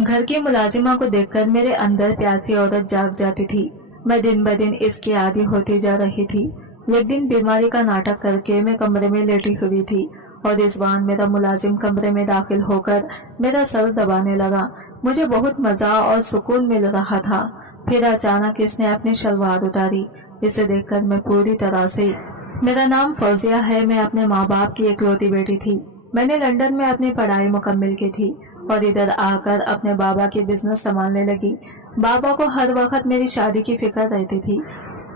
घर की मुलाजिमा को देखकर मेरे अंदर प्यासी औरत जाग जाती थी। मैं दिन ब दिन इसकी आदी होती जा रही थी। एक दिन बीमारी का नाटक करके मैं कमरे में लेटी हुई थी और रिजवान मेरा मुलाजिम कमरे में दाखिल होकर मेरा सर दबाने लगा। मुझे बहुत मजा और सुकून मिल रहा था। फिर अचानक इसने अपनी शलवार उतारी। इसे देखकर मैं पूरी तरह से मेरा नाम फौजिया है। मैं अपने माँ बाप की इकलौती बेटी थी। मैंने लंदन में अपनी पढ़ाई मुकम्मिल की थी और इधर आकर अपने बाबा की बिजनेस संभालने लगी। बाबा को हर वक्त मेरी शादी की फिक्र रहती थी।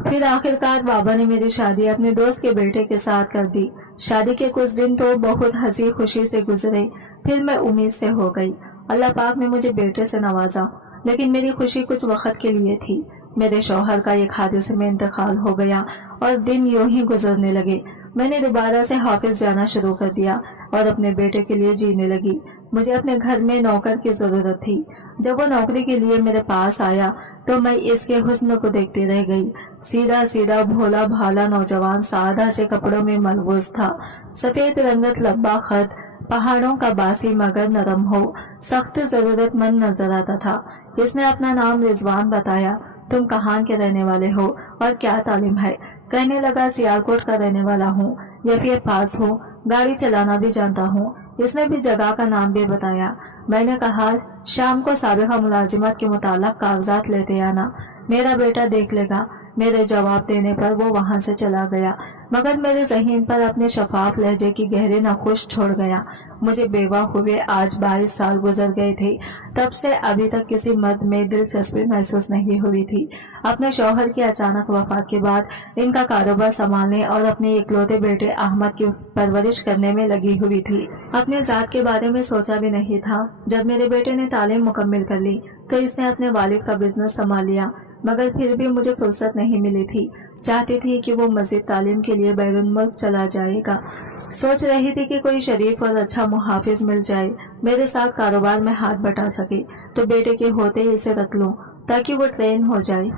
फिर आखिरकार बाबा ने मेरी शादी अपने दोस्त के बेटे के साथ कर दी। शादी के कुछ दिन तो बहुत हंसी खुशी से गुजरे, फिर मैं उम्मीद से हो गई। अल्लाह पाक ने मुझे बेटे से नवाजा, लेकिन मेरी खुशी कुछ वक्त के लिए थी। मेरे शौहर का एक हादसे में इंतकाल हो गया और दिन यूं ही गुजरने लगे। मैंने दोबारा से हाफिज जाना शुरू कर दिया और अपने बेटे के लिए जीने लगी। मुझे अपने घर में नौकर की जरूरत थी। जब वो नौकरी के लिए मेरे पास आया तो मैं इसके हुस्न को देखती रह गई। सीधा सीधा भोला भाला नौजवान सादा से कपड़ों में मलबूस था। सफेद रंगत लंबा खत, पहाड़ों का बासी मगर नरम हो, सख्त जरूरतमंद नजर आता था। इसने अपना नाम रिजवान बताया। तुम कहाँ के रहने वाले हो और क्या तालीम है? कहने लगा सियालकोट का रहने वाला हूँ, यफिए पास हूँ, गाड़ी चलाना भी जानता हूँ। इसने भी जगह का नाम भी बताया। मैंने कहा शाम को साबिका मुलाजिमत के मुताल्लिक कागजात लेते आना, मेरा बेटा देख लेगा। मेरे जवाब देने पर वो वहाँ से चला गया, मगर मेरे ज़हीन पर अपने शफाफ लहजे की गहरे नक्श छोड़ गया। मुझे बेवा हुए आज 22 साल गुजर गए थे। तब से अभी तक किसी मर्द में दिलचस्पी महसूस नहीं हुई थी। अपने शौहर की अचानक वफात के बाद इनका कारोबार संभालने और अपने इकलौते बेटे अहमद की परवरिश करने में लगी हुई थी। अपने जात के बारे में सोचा भी नहीं था। जब मेरे बेटे ने तालीम मुकम्मिल कर ली तो इसने अपने वालिद का बिजनेस संभाल लिया, मगर फिर भी मुझे फुर्सत नहीं मिली थी। चाहती थी कि वो मजीद तालीम के लिए बैरून मुल्क चला जाएगा। सोच रही थी कि कोई शरीफ और अच्छा मुहाफिज मिल जाए, मेरे साथ कारोबार में हाथ बटा सके, तो बेटे के होते ही इसे रख लूं ताकि वो ट्रेन हो जाए।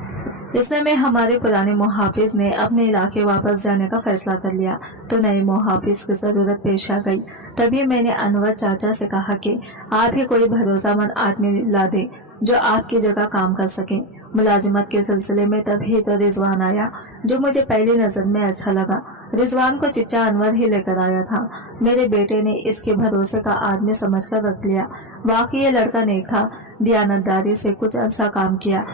इसने में हमारे पुराने मुहाफिज ने अपने इलाके वापस जाने का फैसला कर लिया, तो नए मुहाफिज की जरूरत पेश आ गई। तभी मैंने अनवर चाचा से कहा कि आप ही कोई भरोसामंद आदमी ला दे जो आपकी जगह काम कर सके। मुलाजिमत के सिलसिले में तभी तो रिजवान आया, जो मुझे पहली नजर में अच्छा लगा। रिजवान को चिच्चा अनवर ही लेकर आया था। मेरे बेटे ने इसके भरोसे का आदमी समझकर रख लिया। वाकई ये लड़का नेक था। दियानतदारी से कुछ अरसा काम किया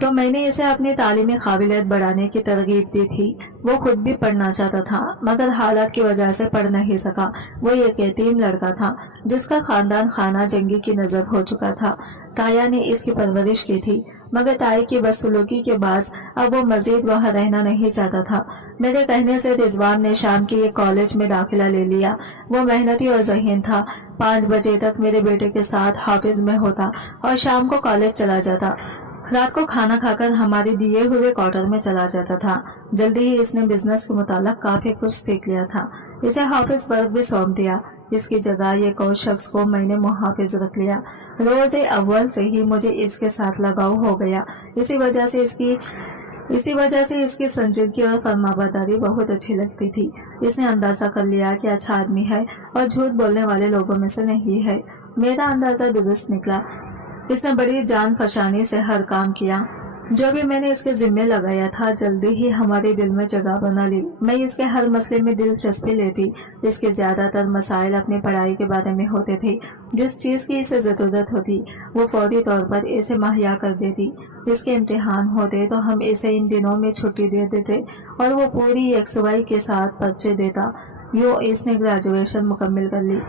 तो मैंने इसे अपनी तालीमी काबिलियत बढ़ाने की तरगीब दी थी। वो खुद भी पढ़ना चाहता था, मगर हालात की वजह से पढ़ नहीं सका। वो एक यतीम लड़का था जिसका खानदान खाना जंगी की नजर हो चुका था। ताया ने इसकी परवरिश की थी, मगर ताई की बदसलूकी के बाद अब वो मजीद वहाँ रहना नहीं चाहता था। मेरे कहने से रिजवान ने शाम के एक कॉलेज में दाखिला ले लिया। वो मेहनती और ज़हीन था। 5 बजे तक मेरे बेटे के साथ हाफिज में होता और शाम को कॉलेज चला जाता। रात को खाना खाकर हमारे दिए हुए क्वार्टर में चला जाता था। जल्दी ही इसने बिजनेस के मुताल्लिक काफी कुछ सीख लिया था। इसे हाफिज वर्क भी सौंप दिया। इसकी जगह एक और शख्स को मैंने मुहाफिज रख लिया। रोज़े अव्वल से ही मुझे इसके साथ लगाव हो गया। इसी वजह से इसकी संजीदगी और फरमाबरदारी बहुत अच्छी लगती थी। इसने अंदाजा कर लिया कि अच्छा आदमी है और झूठ बोलने वाले लोगों में से नहीं है। मेरा अंदाजा दुरुस्त निकला। इसने बड़ी जान फशानी से हर काम किया। जो भी मैंने इसके जिम्मे लगाया था जल्दी ही हमारे दिल में जगह बना ली। मैं इसके हर मसले में दिलचस्पी लेती। इसके ज्यादातर मसाइल अपनी पढ़ाई के बारे में होते थे। जिस चीज की इसे जरूरत होती वो फौरी तौर पर इसे मुहैया कर देती। इसके इम्तिहान होते तो हम इसे इन दिनों में छुट्टी दे देते और वो पूरी यकसवाई के साथ पर्चे देता। यूँ इसने ग्रेजुएशन मुकम्मिल कर ली।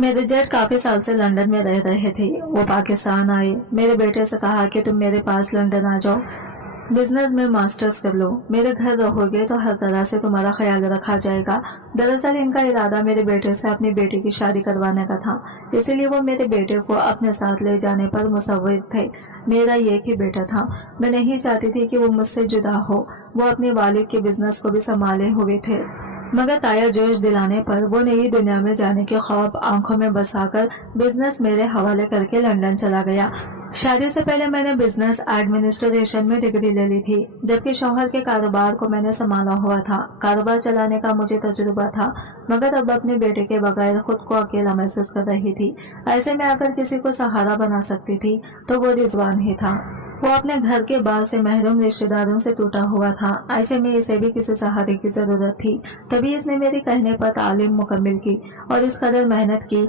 मेरे जेठ काफी साल से लंदन में रह रहे थे। वो पाकिस्तान आए। मेरे बेटे से कहा कि तुम मेरे पास लंदन आ जाओ, बिजनेस में मास्टर्स कर लो, मेरे घर रहोगे तो हर तरह से तुम्हारा ख्याल रखा जाएगा। दरअसल इनका इरादा मेरे बेटे से अपनी बेटी की शादी करवाने का था, इसीलिए वो मेरे बेटे को अपने साथ ले जाने पर मुसव्विर थे। मेरा एक ही बेटा था। मैं नहीं चाहती थी कि वो मुझसे जुदा हो। वो अपने वालिद के बिजनेस को भी संभाले हुए थे, मगर ताया जोश दिलाने पर वो नई दुनिया में जाने के ख्वाब आंखों में बसाकर बिजनेस मेरे हवाले करके लंदन चला गया। शादी से पहले मैंने बिजनेस एडमिनिस्ट्रेशन में डिग्री ले ली थी, जबकि शौहर के कारोबार को मैंने संभाला हुआ था। कारोबार चलाने का मुझे तजुर्बा था, मगर अब अपने बेटे के बगैर खुद को अकेला महसूस कर रही थी। ऐसे में अगर किसी को सहारा बना सकती थी तो वो रिजवान ही था। वो अपने घर के बाहर से महरूम रिश्तेदारों से टूटा हुआ था। ऐसे में इसे भी किसी सहारे की जरूरत थी। तभी इसने मेरे कहने पर तालीम मुकम्मिल की और इस कदर मेहनत की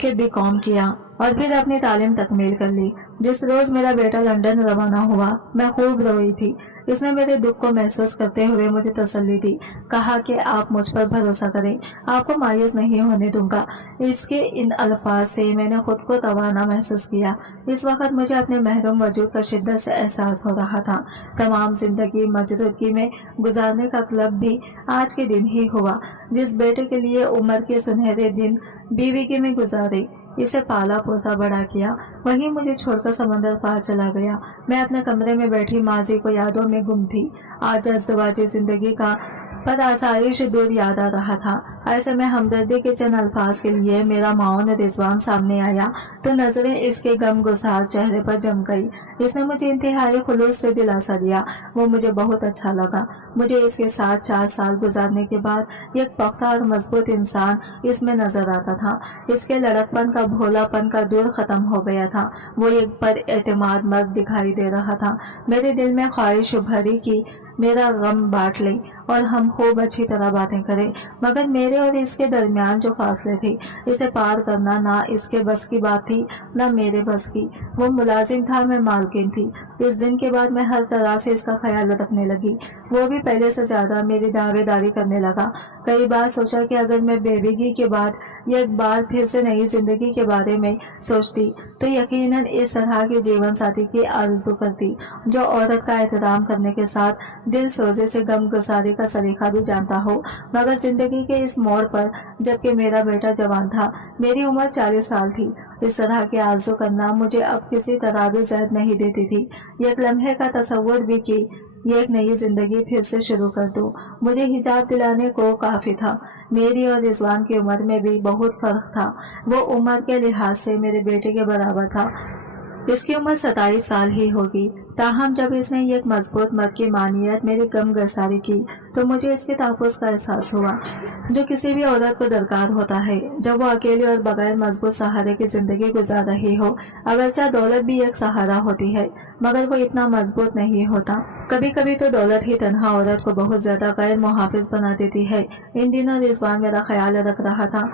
कि बीकॉम किया और फिर अपनी तालीम तकमील कर ली। जिस रोज मेरा बेटा लंदन रवाना हुआ, मैं खूब रोई थी। इसने मेरे दुख को महसूस करते हुए मुझे तसल्ली दी, कहा कि आप मुझ पर भरोसा करें, आपको मायूस नहीं होने दूंगा। इसके इन अल्फाज से मैंने खुद को तवाना महसूस किया। इस वक्त मुझे अपने महरूम वजूद का शिद्दत से एहसास हो रहा था। तमाम जिंदगी मजरूकी में गुजारने का क्लब भी आज के दिन ही हुआ। जिस बेटे के लिए उम्र के सुनहरे दिन बीवी के में गुजारे, इसे पाला पोसा बड़ा किया, वही मुझे छोड़कर समंदर पार चला गया। मैं अपने कमरे में बैठी माजी को यादों में गुम थी। आज जज्बाती जिंदगी का पर आसाइश दूर याद आ रहा था। ऐसे में हमदर्दी के चंद अल्फाज के लिए मेरा माओन रिजवान सामने आया तो नजरें इसके गम गुसार चेहरे पर जम गई। इसने मुझे इंतहाई खुलूस से दिलासा दिया। वो मुझे बहुत अच्छा लगा। मुझे इसके साथ 4 साल गुजारने के बाद एक पक्का और मजबूत इंसान इसमें नजर आता था। इसके लड़कपन का भोलापन का दूर खत्म हो गया था। वो एक पर एतमाद मर्द दिखाई दे रहा था। मेरे दिल में ख्वाहिश भरी कि मेरा गम बांट ले और हम खूब अच्छी तरह बातें करें, मगर मेरे और इसके दरमियान जो फासले थे, इसे पार करना ना इसके बस की बात थी ना मेरे बस की। वो मुलाजिम था, मैं मालकिन थी। इस दिन के बाद मैं हर तरह से इसका ख्याल रखने लगी। वो भी पहले से ज्यादा मेरी दावेदारी करने लगा। कई बार सोचा कि अगर मैं बेबीगी के बाद एक बार फिर से नई जिंदगी के बारे में सोचती तो यकीनन इस तरह के जीवन साथी की आरज़ू करती, जो औरत का एहतराम करने के साथ दिल सोजे से गम गुसारी का सलीका भी जानता हो। मगर जिंदगी के इस मोड़ पर, जबकि मेरा बेटा जवान था, मेरी उम्र 40 साल थी, इस तरह की आरज़ू करना मुझे अब किसी तरह भी जहद नहीं देती थी। एक लम्हे का तस्वुर भी कि ये एक नई जिंदगी फिर से शुरू कर दूं, मुझे हिजाब दिलाने को काफी था। मेरी और रिजवान की उम्र में भी बहुत फर्क था। वो उम्र के लिहाज से मेरे बेटे के बराबर था। इसकी उम्र 27 साल ही होगी। ताहम जब इसने एक मजबूत मर्द की मानियत मेरी गम गसारी की तो मुझे इसके तहफ़्फ़ुज़ का एहसास हुआ जो किसी भी औरत को दरकार होता है जब वो अकेली और बगैर मजबूत सहारे की जिंदगी गुजार रही हो। अगरचा दौलत भी एक सहारा होती है, मगर वो इतना मजबूत नहीं होता। कभी कभी तो दौलत ही तन्हा औरत को बहुत ज्यादा गैर मुहाफिज बना देती है। इन दिनों रिजवान मेरा ख्याल रख रहा था।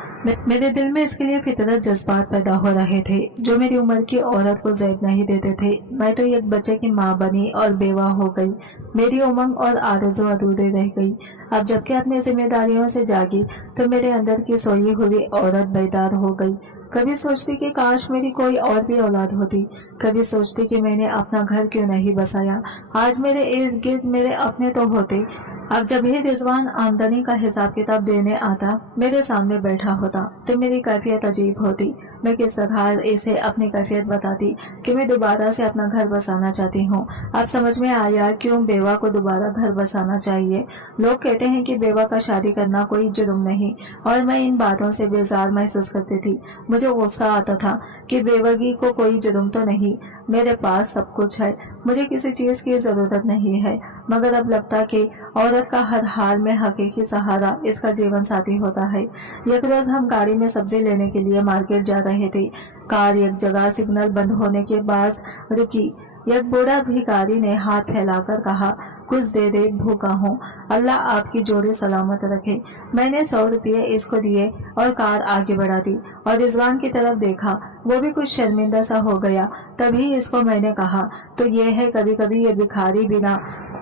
मेरे दिल में इसके लिए फितरत जज्बात पैदा हो रहे थे जो मेरी उम्र की औरत को ज़ैद नहीं देते थे। मैं तो एक बच्चे की माँ बनी और बेवा हो गई। मेरी उमंग और आरज़ू अधूरे रह गई। अब जबकि अपनी जिम्मेदारियों से जागी तो मेरे अंदर की सोई हुई औरत बेदार हो गई। कभी सोचती कि काश मेरी कोई और भी औलाद होती, कभी सोचती कि मैंने अपना घर क्यों नहीं बसाया। आज मेरे इर्द गिर्द मेरे अपने तो होते। अब जब ये रिजवान आमदनी का हिसाब किताब देने आता, मेरे सामने बैठा होता तो मेरी कैफियत अजीब होती। मैं किस तरह इसे अपनी कैफियत बताती कि मैं दोबारा से अपना घर बसाना चाहती हूँ। अब समझ में आया क्यों बेवा को दोबारा घर बसाना चाहिए। लोग कहते हैं कि बेवा का शादी करना कोई जुर्म नहीं, और मैं इन बातों से बेजार महसूस करती थी। मुझे गुस्सा आता था कि बेवगी को कोई जुर्म तो नहीं, मेरे पास सब कुछ है, मुझे किसी चीज की जरूरत नहीं है। मगर अब लगता कि औरत का हर हाल में हकीकी सहारा इसका जीवन साथी होता है। एक रोज हम गाड़ी में सब्जी लेने के लिए मार्केट जा रहे थे। कार एक जगह सिग्नल बंद होने के बाद रुकी। एक बूढ़ा भिखारी ने हाथ फैलाकर कहा, कुछ दे दे, भूखा हूँ, अल्लाह आपकी जोड़ी सलामत रखे। मैंने 100 रुपये इसको दिए और कार आगे बढ़ा दी और रिजवान की तरफ देखा। वो भी कुछ शर्मिंदा सा हो गया। तभी इसको मैंने कहा, तो ये है कभी कभी ये भिखारी बिना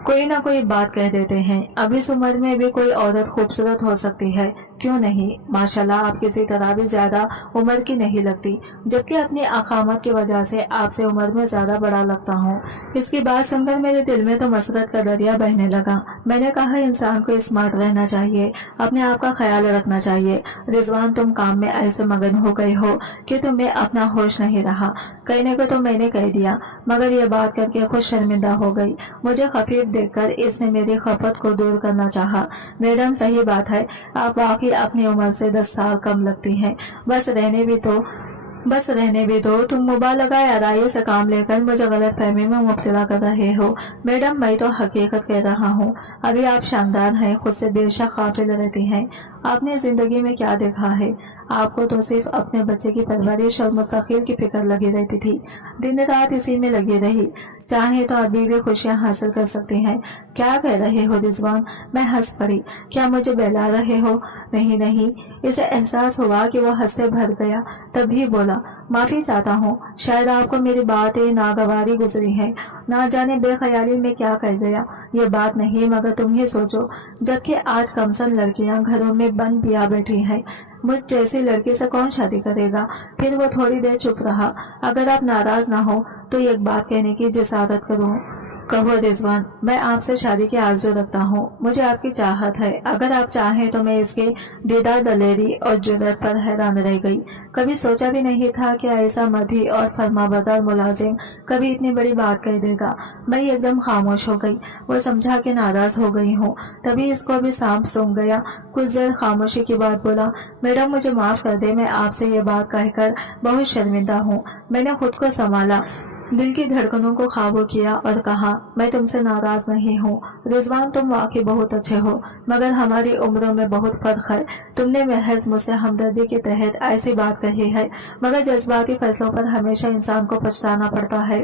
कोई ना कोई बात कह देते हैं। अब इस उम्र में भी कोई औरत खूबसूरत हो सकती है, क्यों नहीं। माशाल्लाह आप किसी तरह भी ज्यादा उम्र की नहीं लगती, जबकि अपनी अखामत की वजह से आपसे उम्र में ज्यादा बड़ा लगता हूँ। इसकी बात सुनकर मेरे दिल में तो मसरत का दरिया बहने लगा। मैंने कहा, इंसान को स्मार्ट रहना चाहिए, अपने आप का ख्याल रखना चाहिए। रिजवान, तुम काम में ऐसे मगन हो गए हो कि तुम्हें अपना होश नहीं रहा। कहने को तो मैंने कह दिया, मगर ये बात करके खुद शर्मिंदा हो गई। मुझे खफीफ देखकर इसने मेरी खफत को दूर करना चाहा। मैडम, सही बात है, आप वाकई अपनी उम्र से 10 साल कम लगती हैं। बस रहने भी तो बस रहने भी दो, तुम मुबालगा आराई से काम लेकर मुझे गलत फहमी में मुब्तला कर रहे हो। मैडम मैं तो हकीकत कह रहा हूँ। अभी आप शानदार हैं, खुद से बेशक गाफिल रहती हैं। आपने जिंदगी में क्या देखा है? आपको तो सिर्फ अपने बच्चे की परवरिश और मुस्तकबिल की फिक्र लगी रहती थी। दिन रात इसी में लगी रही। चाहे तो अभी भी खुशियां हासिल कर सकती हैं। क्या कह रहे हो रिजवान? मैं हंस पड़ी। क्या मुझे बहला रहे हो? नहीं नहीं। इसे एहसास हुआ कि वह हद से भर गया, तभी बोला, माफी चाहता हूँ, शायद आपको मेरी बातें नागवारी गुजरी है। ना जाने बेख्याली में क्या कह गया। ये बात नहीं, मगर तुम ही सोचो, जबकि आज कमसन लड़कियां घरों में बंद पिया बैठी हैं। मुझ जैसी लड़की से कौन शादी करेगा? फिर वो थोड़ी देर चुप रहा। अगर आप नाराज ना हो तो एक बात कहने की जिसादत करूं। कहो रिजवान, मैं आपसे शादी की आरज़ू रखता हूँ। मुझे आपकी चाहत है। अगर आप चाहें तो मैं इसके दीदार दलेरी और जुर्रत पर हैरान रह गई। कभी सोचा भी नहीं था कि ऐसा मधी और फरमाबरदार मुलाजिम कभी इतनी बड़ी बात कह देगा। मैं एकदम खामोश हो गई। वो समझा कि नाराज हो गई हूँ। तभी इसको भी सांप सूंघ गया। कुछ देर खामोशी के बाद बोला, मैडम मुझे माफ कर दे, मैं आपसे ये बात कहकर बहुत शर्मिंदा हूँ। मैंने खुद को संभाला, दिल की धड़कनों को काबू किया और कहा, मैं तुमसे नाराज नहीं हूँ रिजवान, तुम वाकई बहुत अच्छे हो, मगर हमारी उम्रों में बहुत फर्क है। तुमने महज मुझसे हमदर्दी के तहत ऐसी बात कही है, मगर जज्बाती फैसलों पर हमेशा इंसान को पछताना पड़ता है।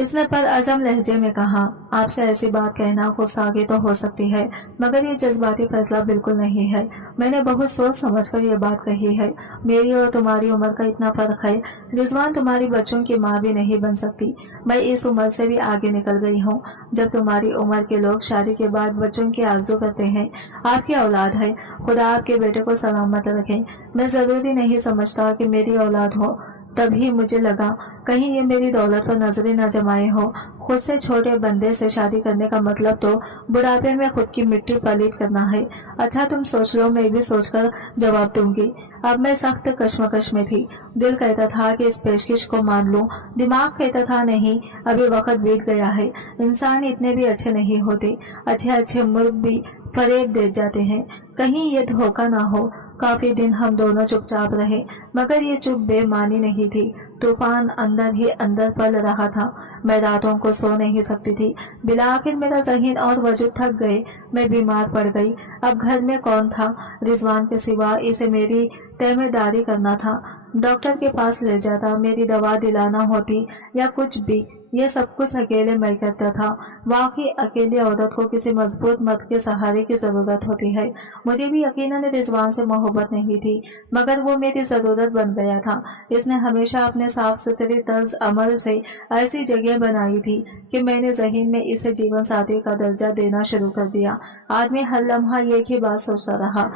इसने पर अज़म लहजे में कहा, आपसे ऐसी बात कहना गुस्ताखी तो हो सकती है, मगर ये जज्बाती फैसला बिल्कुल नहीं है। मैंने बहुत सोच समझकर ये बात कही है। मेरी और तुम्हारी उम्र का इतना फर्क है। रिजवान तुम्हारी बच्चों की माँ भी नहीं बन सकती। मैं इस उम्र से भी आगे निकल गई हूँ। जब तुम्हारी उम्र के लोग शादी के बाद बच्चों की आरज़ू करते हैं, आपकी औलाद है, खुदा आपके बेटे को सलामत रखे। मैं जरूरी नहीं समझता कि मेरी औलाद हो। तभी मुझे लगा कहीं ये मेरी दौलत पर नजरें न जमाए हो। खुद से छोटे बंदे से शादी करने का मतलब तो बुढ़ापे में खुद की मिट्टी पलीत करना है। अच्छा तुम सोच लो, मैं भी सोचकर जवाब दूंगी। अब मैं सख्त कश्मकश में थी। दिल कहता था कि इस पेशकश को मान लूं, दिमाग कहता था नहीं, अभी वक्त बीत गया है। इंसान इतने भी अच्छे नहीं होते। अच्छे अच्छे मुर्ग भी फरेब दे जाते हैं, कहीं ये धोखा ना हो। काफी दिन हम दोनों चुपचाप रहे, मगर ये चुप बेमानी नहीं थी। तूफान अंदर ही अंदर पल रहा था। मैं रातों को सो नहीं सकती थी। बिलाखिर मेरा ज़हीन और वजूद थक गए। मैं बीमार पड़ गई। अब घर में कौन था रिजवान के सिवा? इसे मेरी तैमेदारी करना था। डॉक्टर के पास ले जाता, मेरी दवा दिलाना होती या कुछ भी, ये सब कुछ अकेले मैं करता था। वाकई अकेली औरत को किसी मजबूत मर्द के सहारे की जरूरत होती है। मुझे भी यकीनन रिजवान से मोहब्बत नहीं थी, मगर वो मेरी जरूरत बन गया था। इसने हमेशा अपने साफ सुथरी तर्ज अमल से ऐसी जगह बनाई थी कि मैंने ज़हीन में इसे जीवन साथी का दर्जा देना शुरू कर दिया। आदमी हर लम्हा एक ही बात सोचता रहा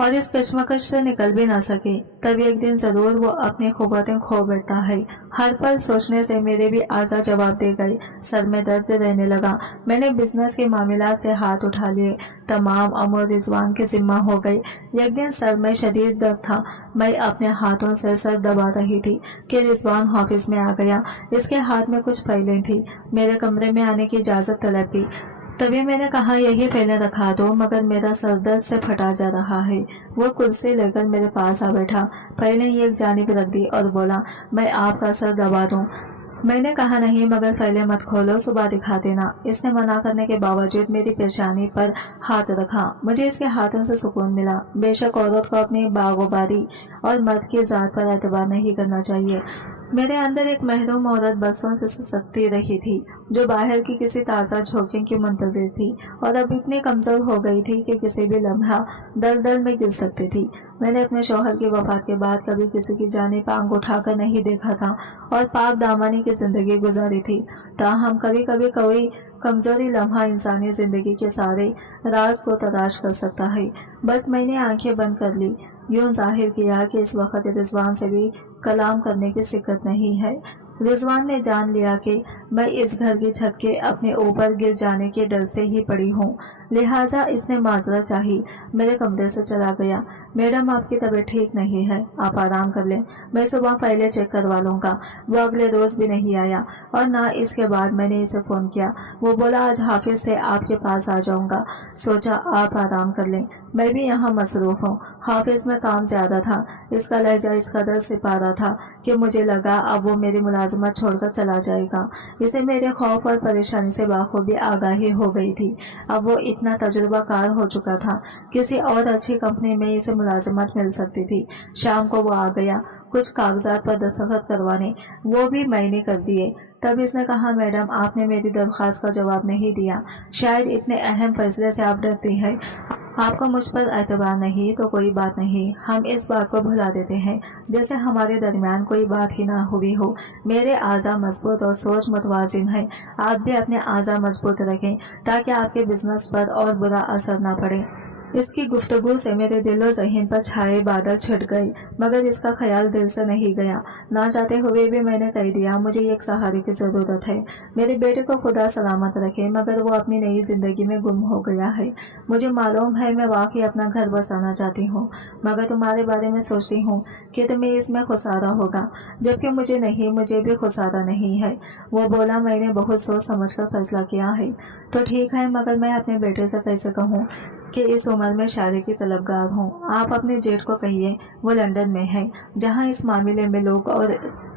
और इस कश्मकश से निकल भी ना सके। तब एक दिन जरूर वो अपनी खूबतें खो बैठता है। हर पल सोचने से मेरे भी आजा जवाब दे गए। सर में दर्द रहने लगा। मैंने बिजनेस के मामला से हाथ उठा लिए। तमाम अमर रिजवान के जिम्मा हो गई। एक दिन सर में शदीद दर्द था। मैं अपने हाथों से सर दबा रही थी कि रिजवान ऑफिस में आ गया। इसके हाथ में कुछ फाइलें थी। मेरे कमरे में आने की इजाजत तलब की। तभी मैंने कहा, यही फाइलें रखा दो, मगर मेरा सर दर्द से फटा जा रहा है। वो कुर्सी लेकर मेरे पास आ बैठा, फाइलें एक जानिब रख दी और बोला, मैं आपका सर दबा दूं। मैंने कहा, नहीं, मगर फाइलें मत खोलो, सुबह दिखा देना। इसने मना करने के बावजूद मेरी पेशानी पर हाथ रखा। मुझे इसके हाथों से सुकून मिला। बेशक औरत को अपनी बागोबारी और मर्द की जात पर एतबार नहीं करना चाहिए। मेरे अंदर एक महरूम औरत बरसों से ससकती रही थी, जो बाहर की किसी ताज़ा झोंके की मुंतजिर थी और अब इतनी कमजोर हो गई थी कि किसी भी लम्हा दलदल में गिर सकती थी। मैंने अपने शौहर की वफात के बाद कभी किसी की जानिब आंख उठाकर नहीं देखा था और पाक दामनी की जिंदगी गुजारी थी। ताहम कभी कभी कोई कमजोरी लम्हा इंसानी जिंदगी के सारे राज को तलाश कर सकता है। बस मैंने आंखें बंद कर ली, यूं जाहिर किया कि इस वक्त रिजवान से भी कलाम करने की सिकत नहीं है। रिजवान ने जान लिया कि मैं इस घर की छत के अपने ऊपर गिर जाने के डर से ही पड़ी हूँ, लिहाजा इसने माजरा चाही मेरे कमरे से चला गया। मैडम, आपकी तबीयत ठीक नहीं है, आप आराम कर लें, मैं सुबह फाइलें चेक करवा लूँगा। वो अगले रोज़ भी नहीं आया और ना इसके बाद मैंने इसे फ़ोन किया। वो बोला, आज हाफिज से आपके पास आ जाऊँगा। सोचा आप आराम कर लें। मैं भी यहाँ मसरूफ हूँ। ऑफिस में काम ज्यादा था। इसका लहजा इस कदर सिपारा था कि मुझे लगा अब वो मेरी मुलाजमत छोड़कर चला जाएगा। इसे मेरे खौफ और परेशानी से बाखूबी आगाही हो गई थी। अब वो इतना तजुर्बाकार हो चुका था, किसी और अच्छी कंपनी में इसे मुलाजमत मिल सकती थी। शाम को वो आ गया कुछ कागजात पर दस्तखत करवाने, वो भी मैंने कर दिए। तब इसने कहा, मैडम आपने मेरी दरख्वास्त का जवाब नहीं दिया। शायद इतने अहम फैसले से आप डरती हैं। आपका मुझ पर एतबार नहीं तो कोई बात नहीं, हम इस बात को भुला देते हैं जैसे हमारे दरमियान कोई बात ही ना हुई हो। मेरे आज़ा मजबूत और सोच मुतवाजिन है। आप भी अपने आज़ा मजबूत रखें ताकि आपके बिजनेस पर और बुरा असर ना पड़े। इसकी गुफ्तगू से मेरे दिलो ज़हन पर छाए बादल छिट गए, मगर इसका ख्याल दिल से नहीं गया। ना चाहते हुए भी मैंने कह दिया, मुझे एक सहारे की ज़रूरत है। मेरे बेटे को खुदा सलामत रखे, मगर वो अपनी नई ज़िंदगी में गुम हो गया है। मुझे मालूम है मैं वाकई अपना घर बसाना चाहती हूँ, मगर तुम्हारे बारे में सोचती हूँ कि तुम्हें इसमें खुसारा होगा, जबकि मुझे नहीं, मुझे भी खुसारा नहीं है। वो बोला, मैंने बहुत सोच समझ कर फैसला किया है। तो ठीक है, मगर मैं अपने बेटे से कैसे कहूँ कि इस उम्र में शादी की तलबगार हूँ। आप अपने जेठ को कहिए, वो लंदन में है, जहाँ इस मामले में लोग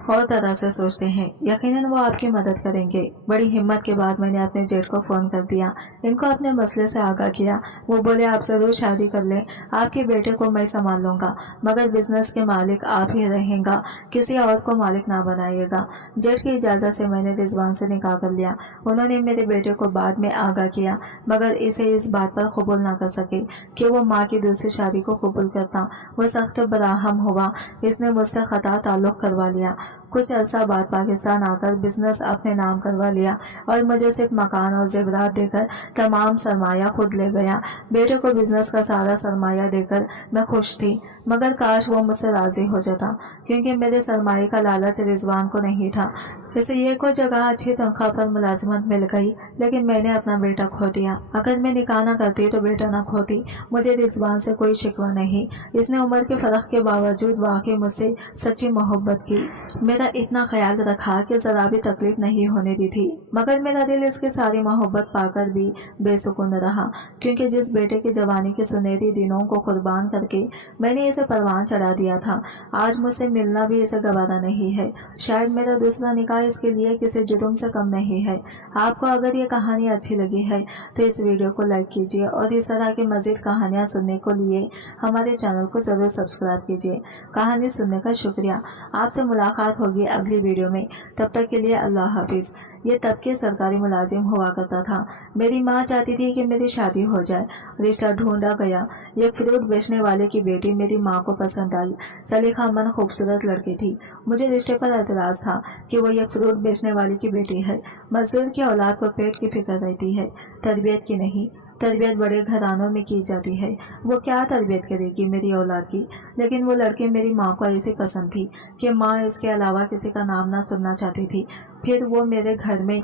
और तरह से सोचते हैं। यकीनन वो आपकी मदद करेंगे। बड़ी हिम्मत के बाद मैंने अपने जेठ को फ़ोन कर दिया, इनको अपने मसले से आगाह किया। वो बोले, आप ज़रूर शादी कर लें, आपके बेटे को मैं संभाल लूँगा, मगर बिजनेस के मालिक आप ही रहेंगा, किसी और को मालिक ना बनाइएगा। जेठ की इजाज़त से मैंने रिजवान से निकाह कर लिया। उन्होंने मेरे बेटे को बाद में आगाह किया, मगर इसे इस बात पर कबूल ना कर सके कि वो माँ की दूसरी शादी को कबूल करता। वो सख्त बराहम हुआ। इसने मुझसे ख़ता ताल्लुक़ करवा लिया। कुछ अरसा बाद पाकिस्तान आकर बिजनेस अपने नाम करवा लिया और मुझे सिर्फ मकान और जेवरात देकर तमाम सरमाया खुद ले गया। बेटे को बिजनेस का सारा सरमाया देकर मैं खुश थी, मगर काश वो मुझसे राजी हो जाता, क्योंकि मेरे सरमाए का लालच रिजवान को नहीं था। इसे ये को जगह अच्छी तनख्वाह पर मुलाजमत मिल गई, लेकिन मैंने अपना बेटा खो दिया। अगर मैं निकाह न करती तो बेटा न खोती। मुझे रिजवान से कोई शिकवा नहीं। इसने उम्र के फर्क के बावजूद वाकई मुझसे सच्ची मोहब्बत की, मेरा इतना ख्याल रखा कि जरा भी तकलीफ नहीं होने दी थी। मगर मेरा दिल इसकी सारी मोहब्बत पाकर भी बेसुकून रहा, क्योंकि जिस बेटे की जवानी के सुनहरी दिनों को कुर्बान करके मैंने इसे परवान चढ़ा दिया था, आज मुझसे मिलना भी इसे गवारा नहीं है। शायद मेरा दूसरा निकाह इसके लिए किसी जुर्म से कम नहीं है। आपको अगर ये कहानी अच्छी लगी है तो इस वीडियो को लाइक कीजिए और इस तरह की मज़ीद कहानियाँ सुनने के लिए हमारे चैनल को ज़रूर सब्सक्राइब कीजिए। कहानी सुनने का शुक्रिया। आपसे मुलाकात होगी अगली वीडियो में। तब तक के लिए अल्लाह हाफिज़। ये तब के सरकारी मुलाजिम हुआ करता था। मेरी माँ चाहती थी कि मेरी शादी हो जाए। रिश्ता ढूंढा गया। एक फ्रूट बेचने वाले की बेटी मेरी माँ को पसंद आई। सलीखा मन खूबसूरत लड़की थी। मुझे रिश्ते पर एतराज़ था कि वो एक फ्रूट बेचने वाले की बेटी है। मजदूर की औलाद को पेट की फिक्र रहती है, तरबियत की नहीं। तरबियत बड़े घरानों में की जाती है। वो क्या तरबियत करेगी मेरी औलाद की। लेकिन वो लड़की मेरी माँ को ऐसी पसंद थी कि माँ इसके अलावा किसी का नाम ना सुनना चाहती थी। फिर वो मेरे घर में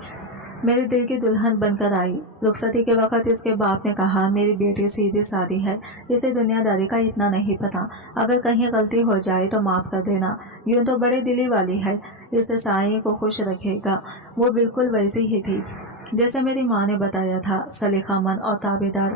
मेरे दिल की दुल्हन बनकर आई। रुखसती के वक्त इसके बाप ने कहा, मेरी बेटी सीधी सादी है, इसे दुनियादारी का इतना नहीं पता, अगर कहीं गलती हो जाए तो माफ़ कर देना। यूँ तो बड़े दिली वाली है, इसे साईं को खुश रखेगा। वो बिल्कुल वैसी ही थी जैसे मेरी माँ ने बताया था, सलीखामंद और ताबेदार।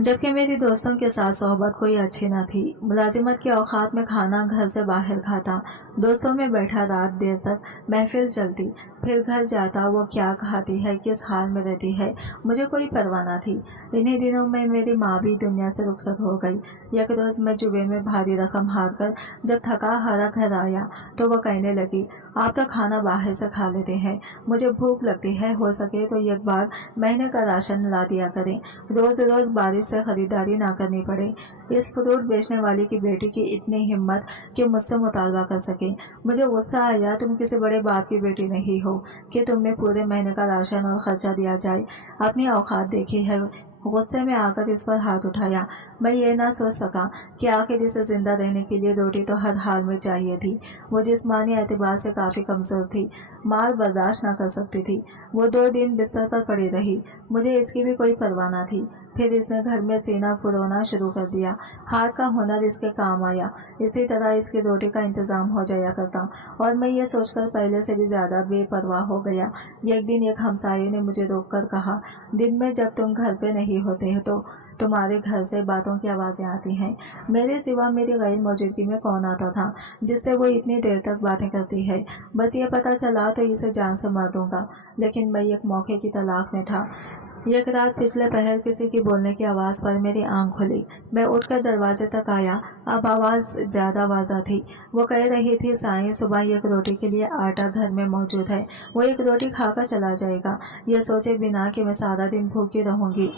जबकि मेरी दोस्तों के साथ सोहबत कोई अच्छी न थी। मुलाजिमत के औकात में खाना घर से बाहर खाता, दोस्तों में बैठा रात देर तक महफिल चलती, फिर घर जाता। वो क्या खाती है, किस हाल में रहती है, मुझे कोई परवाह न थी। इन्हीं दिनों में मेरी माँ भी दुनिया से रुखसत हो गई। एक रोज़ मैं जुए में भारी रकम हार कर जब थका हारा घर आया तो वो कहने लगी, आप तो खाना बाहर से खा लेते हैं, मुझे भूख लगती है, हो सके तो एक बार महीने का राशन ला दिया करें, रोज़ रोज़ बारिश से खरीदारी ना करनी पड़े। इस फ्रूट बेचने वाली की बेटी की इतनी हिम्मत कि मुझसे मुतालबा कर सके। मुझे गुस्सा आया, तुम किसी बड़े बाप की बेटी नहीं हो कि तुम्हें पूरे महीने का राशन और खर्चा दिया जाए। अपनी औकात देखी है। गुस्से में आकर इस पर हाथ उठाया। मैं ये ना सोच सका कि आखिर इसे जिंदा रहने के लिए रोटी तो हर हाल में चाहिए थी। वो जिस्मानी एतबार से काफ़ी कमज़ोर थी, मार बर्दाश्त न कर सकती थी। वो 2 दिन बिस्तर पर पड़ी रही, मुझे इसकी भी कोई परवाह न थी। फिर इसने घर में सीना फुरोना शुरू कर दिया। हाथ का हुनर इसके काम आया। इसी तरह इसकी रोटी का इंतज़ाम हो जाया करता और मैं ये सोचकर पहले से भी ज़्यादा बेपरवाह हो गया। एक दिन एक हमसाये ने मुझे रोक कर कहा, दिन में जब तुम घर पे नहीं होते हो तो तुम्हारे घर से बातों की आवाज़ें आती हैं। मेरे सिवा मेरी गैर मौजूदगी में कौन आता था जिससे वो इतनी देर तक बातें करती है। बस ये पता चला तो इसे जान से मार दूंगा, लेकिन मैं एक मौके की तलाश में था। एक रात पिछले पहर किसी की बोलने की आवाज़ पर मेरी आंख खुली। मैं उठकर दरवाजे तक आया। अब आवाज़ ज़्यादा वाज़ा थी। वो कह रही थी, साईं, सुबह एक रोटी के लिए आटा घर में मौजूद है, वो एक रोटी खाकर चला जाएगा, यह सोचे बिना कि मैं सारा दिन भूखी रहूंगी।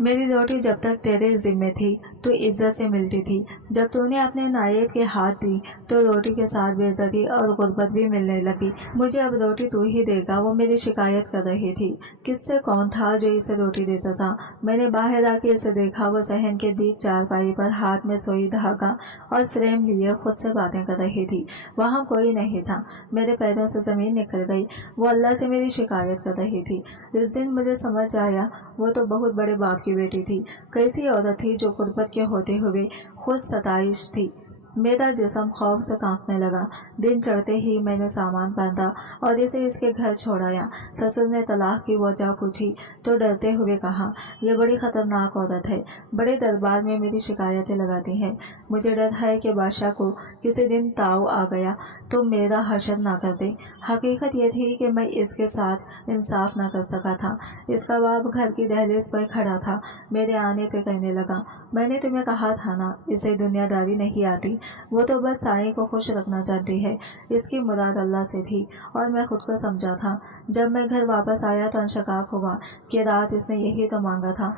मेरी रोटी जब तक तेरे जिम्मे थी तो इज्जत से मिलती थी। जब तूने अपने नायब के हाथ दी तो रोटी के साथ बेइज्जती और गुर्बत भी मिलने लगी। मुझे अब रोटी तू ही देगा, वो मेरी शिकायत कर रही थी। किससे कौन था जो इसे रोटी देता था? मैंने बाहर आके इसे देखा। वो सहन के बीच चारपाई पर हाथ में सुई धागा और फ्रेम लिए खुद से बातें कर रही थी। वहाँ कोई नहीं था। मेरे पैरों से जमीन निकल गई। वो अल्लाह से मेरी शिकायत कर रही थी। जिस दिन मुझे समझ आया वो तो बहुत बड़े बाप की बेटी थी। कैसी औरत थी जो गुर्बत के होते हुए खुद सताइश थी। मेरा जिस्म खौफ से कांपने लगा। दिन चढ़ते ही मैंने सामान बांधा और इसे इसके घर छोड़ाया। ससुर ने तलाक की वजह पूछी तो डरते हुए कहा, यह बड़ी खतरनाक औरत है, बड़े दरबार में मेरी शिकायतें लगाती है। मुझे डर है कि बादशाह को किसी दिन ताव आ गया तो मेरा हशर ना कर दे। हकीकत यह थी कि मैं इसके साथ इंसाफ ना कर सका था। इसका बाप घर की दहलीज पर खड़ा था। मेरे आने पे कहने लगा, मैंने तुम्हें कहा था ना, इसे दुनियादारी नहीं आती। वो तो बस साईं को खुश रखना चाहती है। इसकी मुराद अल्लाह से थी और मैं खुद को समझा था। जब मैं घर वापस आया तो अंशकाफ हुआ कि रात इसने यही तो मांगा था,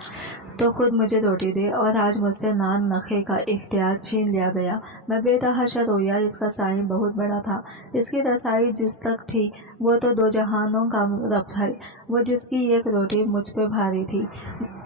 तो खुद मुझे रोटी दे, और आज मुझसे नान नखे का इख्तियार छीन लिया गया। मैं बेतहाशा रोया। इसका साईं बहुत बड़ा था। इसकी रसाई जिस तक थी वो तो दो जहानों का रब है। वो जिसकी एक रोटी मुझ पे भारी थी,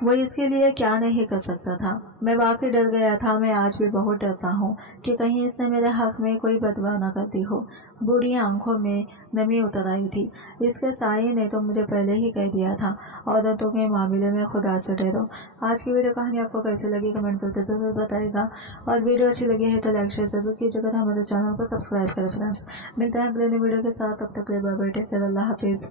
वो इसके लिए क्या नहीं कर सकता था। मैं वाकई डर गया था। मैं आज भी बहुत डरता हूँ कि कहीं इसने मेरे हक में कोई बदवा न करती हो। बूढ़ी आंखों में नमी उतर आई थी। इसके साईं ने तो मुझे पहले ही कह दिया था, औरतों के मामले में खुदा से डरो। आज की वीडियो कहानी आपको कैसी लगी कमेंट करके ज़रूर बताइएगा, और वीडियो अच्छी लगी है तो लाइक शेयर ज़रूर कीजिएगा। हमारे चैनल को सब्सक्राइब करें फ्रेंड्स। मिलते हैं अगले वीडियो के साथ। तब तक के लिए बाय बाय, टेक केयर, अल्लाह हाफिज़।